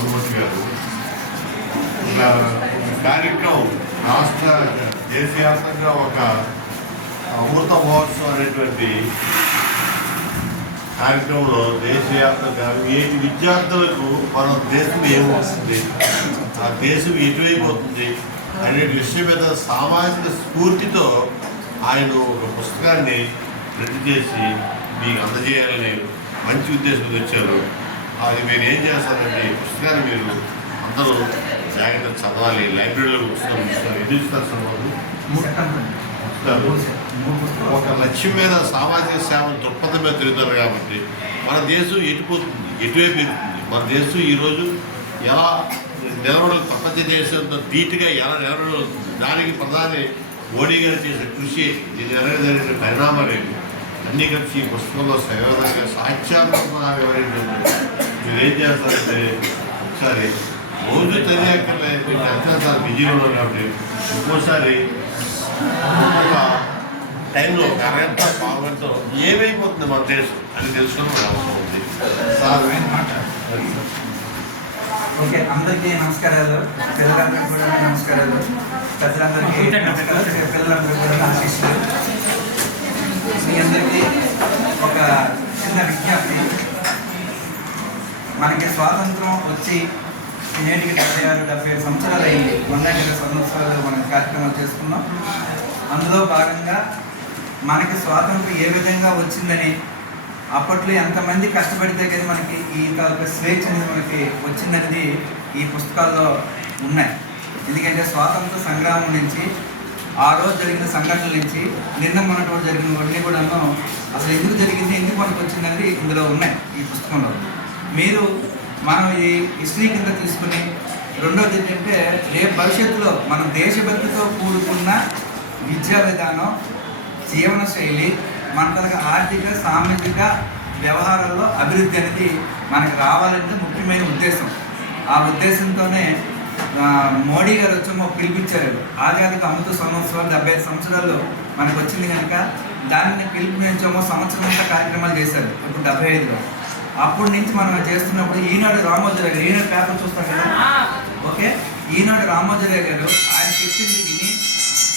హనుమతి గారు ఇలా కార్యక్రమం రాష్ట్ర దేశవ్యాప్తంగా ఒక అమృత మహోత్సవం అనేటువంటి కార్యక్రమంలో దేశవ్యాప్తంగా ఏ విద్యార్థులకు మన దేశం ఏమవుతుంది? ఆ దేశం ఎటువైపోతుంది? అనే విషయం మీద సామాజిక స్ఫూర్తితో ఆయన ఒక పుస్తకాన్ని ప్రింట్ చేసి మీకు అందజేయాలని మంచి ఉద్దేశంతో వచ్చారు అది మీరు ఏం చేస్తారంటే ఈ పుస్తకాన్ని మీరు అందరూ జాగ్రత్త చదవాలి. లైబ్రరీలో పుస్తకం ఇస్తారు ఎందుకు ఇస్తారు సార్ వాళ్ళు? ఒక లక్ష్యం మీద సామాజిక సేవ దృక్పథం మీద తిరుగుతారు కాబట్టి మన దేశం ఎటుపోతుంది? ఎటువైపు వెళ్తుంది మన దేశం ఈరోజు ఎలా నిలబడాలి? ప్రపంచ దేశంతో ధీటుగా ఎలా నిలబడగలుగుతుంది దానికి ప్రధాని మోడీ గారు చేసిన కృషి ఇది జరిగిన పరిణామాలు అన్నీ కలిసి ఈ పుస్తకంలో సయోధంగా సాక్ష్యాత్మకంగా వివరించండి మీరు ఏం చేస్తారంటే ఒకసారి రోజు చదివాకలే మీకు అత్యంత బిజీగా ఉన్నారు కాబట్టి ఇంకోసారి టైంలో ఒక అరగంట పావుగంట ఏమైపోతుంది మన దేశం అని తెలుసుకుని మన అవసరం ఉంది. సార్ ఓకే అందరికీ నమస్కారాలు. పిల్లలందరికీ కూడా నమస్కారాలు. పెద్దలందరికీ పిల్లలందరికీ కూడా ఆశిస్తులు వచ్చి నేటికి డెబ్బై ఆరు డెబ్బై ఏడు సంవత్సరాలు అయ్యింది. వంద ఇరవై సంవత్సరాలు మనం కార్యక్రమాలు చేసుకున్నాం. అందులో భాగంగా మనకి స్వాతంత్రం ఏ విధంగా వచ్చిందని అప్పట్లో ఎంతమంది కష్టపడితే కానీ మనకి ఈ తాలూకా స్వేచ్ఛ అనేది మనకి వచ్చిందనేది ఈ పుస్తకాల్లో ఉన్నాయి. ఎందుకంటే స్వాతంత్ర సంగ్రామం నుంచి ఆ రోజు జరిగిన సంఘటనల నుంచి నిన్న మొన్నటి రోజు జరిగిన వాటిని కూడాను అసలు ఎందుకు జరిగింది ఎందుకు మనకు వచ్చిందనేది ఇందులో ఉన్నాయి ఈ పుస్తకంలో. మీరు మనం ఈ హిస్టరీ కింద తీసుకుని రెండోది ఏంటంటే రేపు భవిష్యత్తులో మన దేశభక్తితో కూడుకున్న విద్యా విధానం జీవన శైలి మన తరగ ఆర్థిక సామాజిక వ్యవహారాల్లో అభివృద్ధి అనేది మనకు రావాలనేది ముఖ్యమైన ఉద్దేశం. ఆ ఉద్దేశంతోనే మోడీ గారు వచ్చేమో పిలిపించారు. ఆధ్యాత్మిక అమృత సంవత్సరాలు డెబ్బై ఐదు సంవత్సరాలు మనకు వచ్చింది కనుక దాన్ని పిలిపించేమో సంవత్సరం అంతా కార్యక్రమాలు చేశారు. ఇప్పుడు డెబ్బై ఐదులో. అప్పటి నుంచి మనం చేస్తున్నప్పుడు ఈనాడు రామోజీరావు గారు ఈనాడు పేపర్ చూస్తాం కదా? ఓకే? ఈనాడు రామోజీరావు గారు ఆయన చెప్పింది విని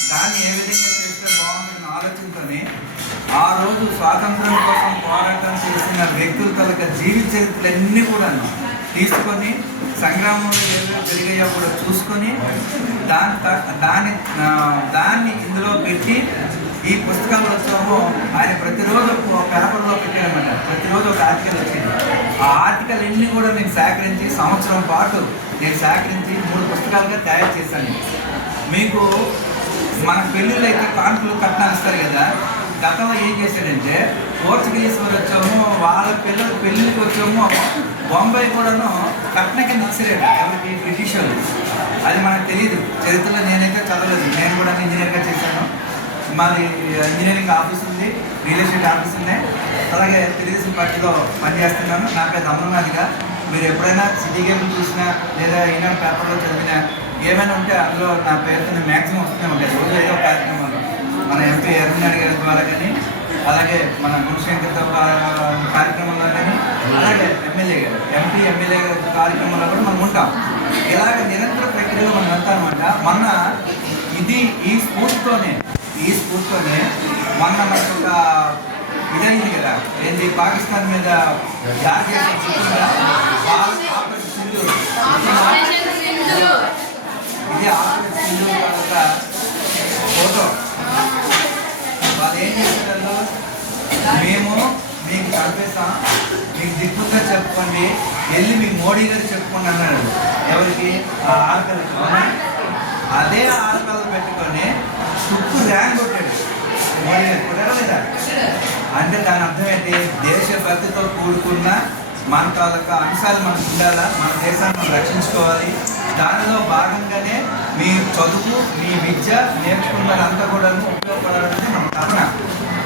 దాన్ని ఏ విధంగా చేస్తే బాగుందన్న ఆలోచనతోనే ఆ రోజు స్వాతంత్రం కోసం పోరాటం చేసిన వ్యక్తుల తలక జీవిత చరిత్రలన్నీ కూడా తీసుకొని సంగ్రామంలో ఏవేవి జరిగాయో కూడా చూసుకొని దాని త- దాన్ని దాన్ని ఇందులో పెట్టి ఈ పుస్తకాలు వచ్చామో ఆయన ప్రతిరోజు ఒక పేపర్లో పెట్టారన్నమాట. ప్రతిరోజు ఒక ఆర్టికల్ వచ్చింది. ఆ ఆర్టికల్ అన్ని కూడా నేను సేకరించి సంవత్సరం పాటు నేను సేకరించి మూడు పుస్తకాలుగా తయారు చేశాను. మీకు మన పెళ్ళిళ్ళు అయితే కాన్పులు కట్నాలు ఇస్తారు కదా? గతంలో ఏం చేశాడంటే పోర్చుగీస్ వారు వచ్చాము వాళ్ళ పిల్లల పెళ్ళిళ్ళకి వచ్చాము బొంబాయి కూడాను కట్న కింద ఇచ్చారు ఎవరికి? బ్రిటిష్ వాళ్ళు. అది మనకు తెలియదు చరిత్రలో నేనైతే చదవలేదు. నేను కూడా ఇంజనీర్గా చేశాను. మాది ఇంజనీరింగ్ ఆఫీస్ ఉంది రియల్ ఎస్టేట్ ఆఫీస్ ఉన్నాయి అలాగే తెలుగుదేశం పార్టీలో పనిచేస్తున్నాను. నా పేరు అమరనాథ్గా మీరు ఎప్పుడైనా సిటీ గేమ్ చూసినా లేదా ఈనాడు పేపర్లో చదివినా ఏమైనా ఉంటే అందులో నా పేరుతో మ్యాక్సిమం వస్తూనే ఉంటాయి. రోజు ఏదో కార్యక్రమాలు. మన ఎంపీ ఎర్రనాయుడు గారి ద్వారా కానీ అలాగే మన గుణశంకర్ కార్యక్రమంలో కానీ అలాగే ఎమ్మెల్యే గారు ఎంపీ ఎమ్మెల్యే గారి కార్యక్రమంలో కూడా మనం ఉంటాం. ఇలాగ నిరంతర ప్రక్రియలో మనం వెళ్తాం అనమాట మొన్న ఇది ఈ స్ఫూర్తితోనే ఈ స్ఫూర్తితోనే మొన్న మనకు ఒక ఇదైంది కదా. ఏంటి పాకిస్తాన్ మీద దాడి చేసిన గుర్తుందా? ఇది ఆపరేషన్ యొక్క ఫోటో. వాళ్ళు ఏం చేస్తారు మేము మీకు చంపేస్తాం. మీకు దిక్కుగా చెప్పుకోండి. వెళ్ళి మీ మోడీ గారు చెప్పుకోండి అన్నాడు. ఎవరికి? ఆ ఆడకలకి అదే ఆడకలు పెట్టుకొని చుట్టూ ర్యాంక్ కొట్టాడు. మోడీ లేదా? అంటే దాని అర్థం ఏంటి? దేశభక్తితో కూడుకున్న మన తాలూక అంశాలు మనకు ఉండాలా? మన దేశాన్ని మనం రక్షించుకోవాలి. దానిలో భాగంగానే మీ చదువు మీ విద్య నేర్చుకున్నదంతా కూడా ఉపయోగపడాలని మన తపన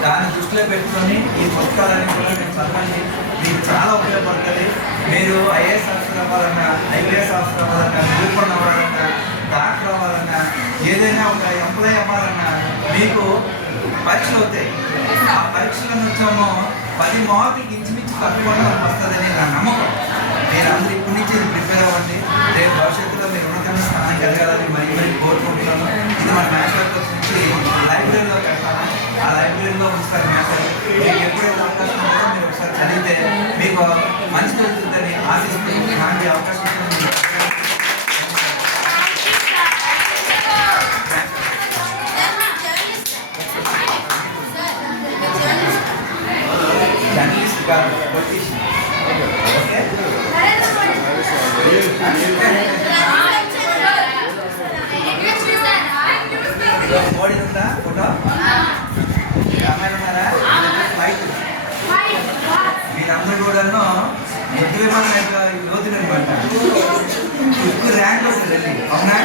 దాన్ని దృష్టిలో పెట్టుకొని ఈ పుస్తకాలన్నీ కూడా నేను చదవండి. మీకు చాలా ఉపయోగపడుతుంది. మీరు ఐఏఎస్ ఆఫీసర్ అవ్వాలన్నా ఐపీఎస్ ఆఫీసర్ అవ్వాలన్నా గ్రూప్ అవ్వాలన్నా డాక్టర్ అవ్వాలన్నా ఏదైనా ఒక మీకు పరీక్షలు అవుతాయి. ఆ పరీక్షల నుంచేమో పది మార్కులకి ఇంచుమించు తక్కువ వస్తుందని నా నమ్మకం. మీరు అందరూ ఇప్పటి నుంచి ప్రిపేర్ అవ్వండి. రేపు భవిష్యత్తులో మీరు ఉన్నతమైన స్థానం కలగాలని మరి మరి కోరుకుంటున్నాను. ఇది మన మ్యాచ్ వర్క్ వచ్చి లైబ్రరీలో పెడతాను ఆ లైబ్రరీలో ఉంచుతారు మ్యాచ్ మీకు ఎప్పుడైతే అవకాశం ఉందో మీరు ఒకసారి చదివితే మీకు మంచి జరుగుతుందని ఆశిస్తూ ఇలాంటి అవకాశం మోడీ ఉందా ఫోటో అమ్మాయిలు ఉన్నారా లైట్ మీరందరూ కూడాను ఎద్దు విమానం యొక్క యోధులు అనమాట ఎక్కువ ర్యాంక్ వస్తుంది అవునా